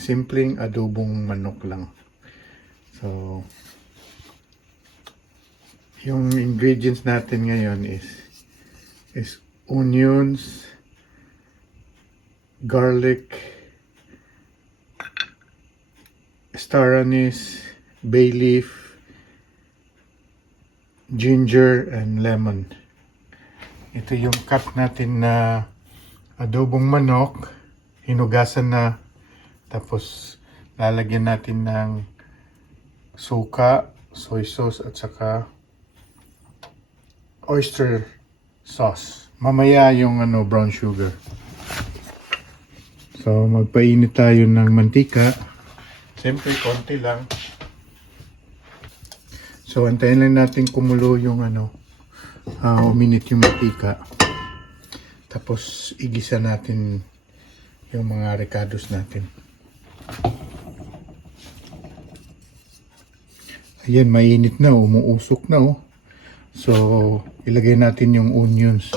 simpleng adobong manok lang. So, yung ingredients natin ngayon is onions, garlic, star anise, bay leaf, ginger, and lemon. Ito yung cut natin na adobong manok, hinugasan na, tapos lalagyan natin ng suka, soy sauce at saka oyster sauce. Mamaya yung brown sugar. So magpainit tayo ng mantika. Siyempre konti lang. So antayin lang natin kumulo yung uminit yung mantika. Tapos igisa natin yung mga ricados natin. Ayan, mainit na, umuusok na oh. So ilagay natin yung onions.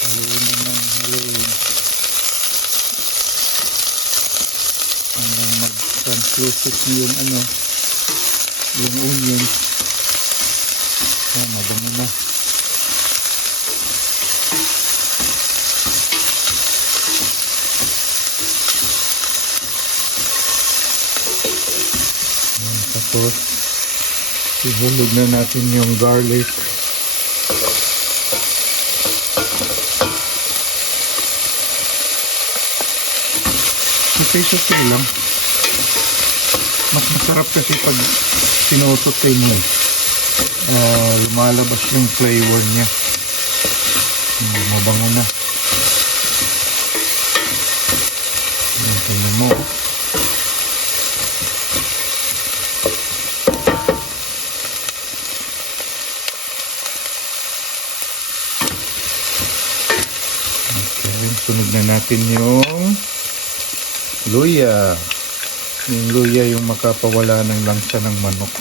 Haluin ng haluin hanggang mag-translucent yung yung onion. Mabango na. Tapos ihulog na natin yung garlic. Okay lang. Mas masarap kasi pag sinusote mo. Lumalabas yung flavor niya. Mabango na. Tingnan mo. Okay, sunod na natin yung luya. Yung luya yung makapawala ng langsa ng manok.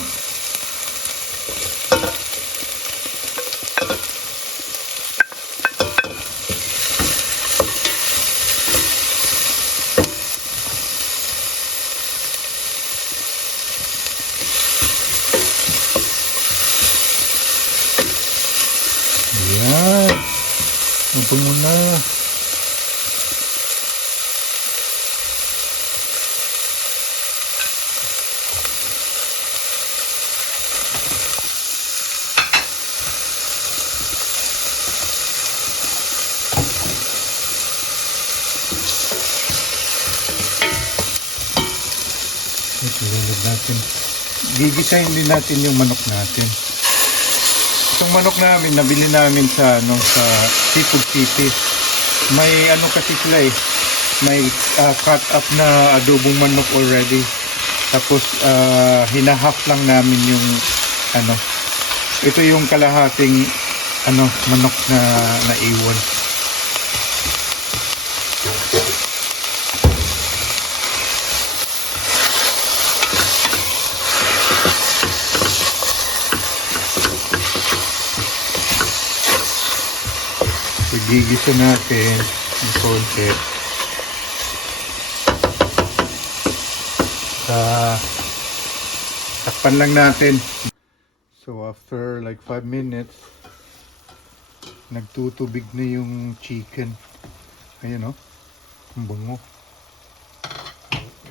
Ayan. Mabango na. Ilulog natin. Gigisahin din natin yung manok natin. Itong manok namin, nabili namin sa Seafood City. May kasi sila may cut up na adobong manok already. Tapos hinahap lang namin yung ito yung kalahating manok na naiwan. Gigisa natin ng konti. Takpan lang natin. So after like 5 minutes, nagtutubig na yung chicken. Ayun ang bango.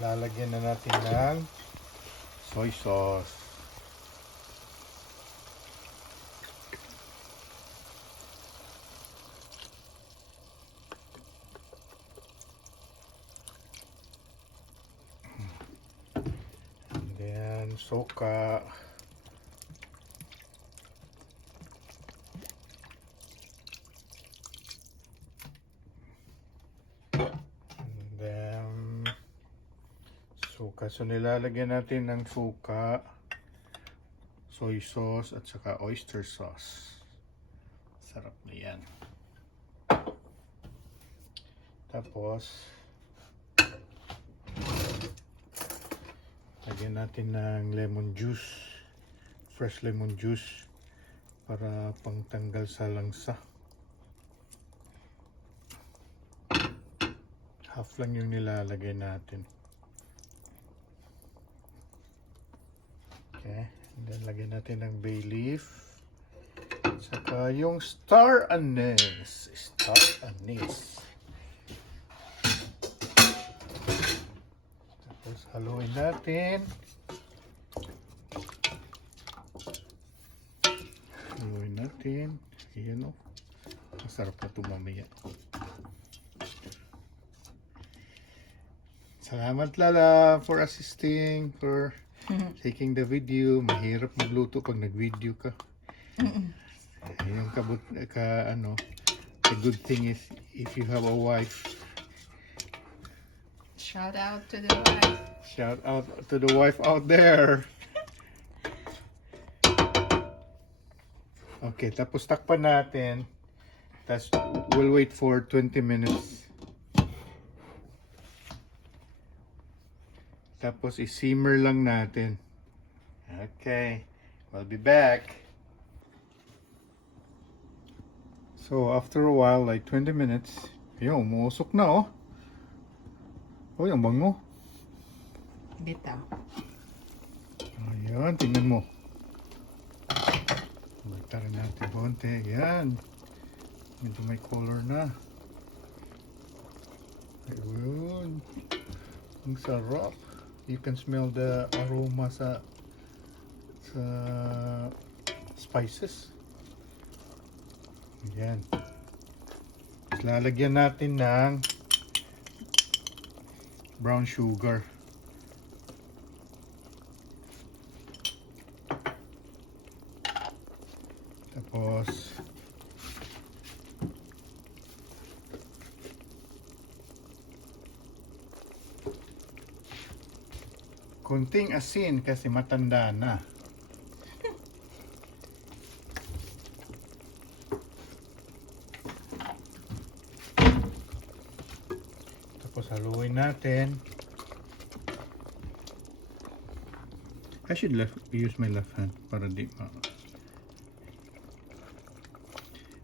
Lalagyan na natin ng soy sauce. Suka. And then suka. So nilalagyan natin ng suka, soy sauce at saka oyster sauce. Sarap na yan. Tapos lagyan natin ng lemon juice, fresh lemon juice para pangtanggal sa langsa. Half lang yung nilalagay natin. Okay, and then lagyan natin ng bay leaf. Saka yung star anise. Star anise. Tapos haluin natin. Haluin natin. Ayan o. Masarap na ito mamaya. Salamat Lala for assisting, for taking the video. Mahirap magluto pag nag-video ka. Yung the good thing is if you have a wife. Shout out to the wife. Shout out to the wife out there. Okay, tapos takpan natin. Tapos we'll wait for 20 minutes. Tapos i-simmer lang natin. Okay, we'll be back. So after a while, like 20 minutes, yun, umusok na oh. Oh, yung bango. Bitaw. Ayan, tingnan mo. Baliktad natin konti. Ayan. Medyo may color na. Ayun. Ang sarap. You can smell the aroma sa spices. Ayan. Tapos lalagyan natin ng brown sugar. Tapos konting asin kasi matanda na. Tapos haluin natin. I should use my left hand para di ma.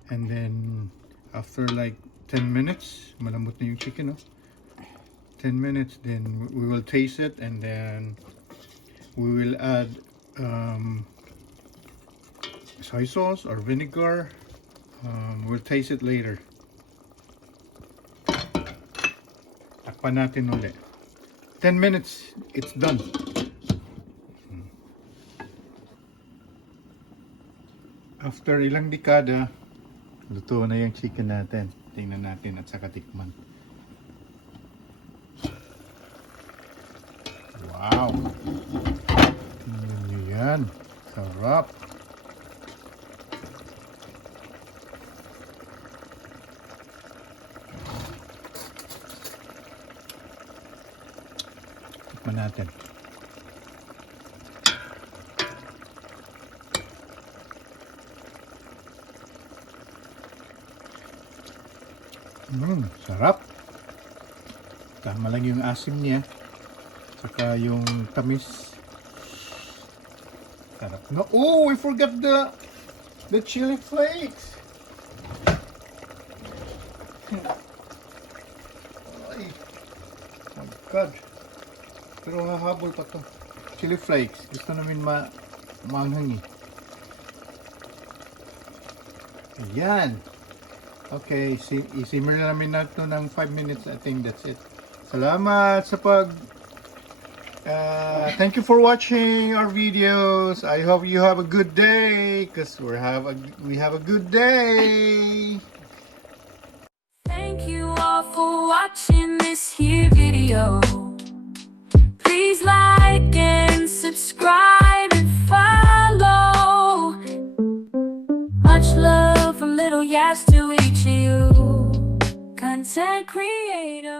And then after like 10 minutes, malambot na yung chicken, no? 10 minutes, then we will taste it, and then we will add soy sauce or vinegar. We'll taste it later. Takpan natin ulit. 10 minutes, it's done. After ilang dekada, luto na yung chicken natin. Tingnan natin at saka tikman. Wow! Tingnan nyo yan. Sarap! Tikman natin. Sarap! Tama lang yung asim niya. Saka yung tamis. Sarap. No, oh, I forgot the chili flakes. Ay. Oh my God. Pero hahabol pa to. Chili flakes. Gusto namin maanghang eh. Ayan. Okay, i-simmer na namin natin ng 5 minutes. I think that's it. Salamat sa thank you for watching our videos. I hope you have a good day, because we have a good day. Thank you all for watching this here video. Please like and subscribe and follow. Much love from Little Yas to each of you, content creators.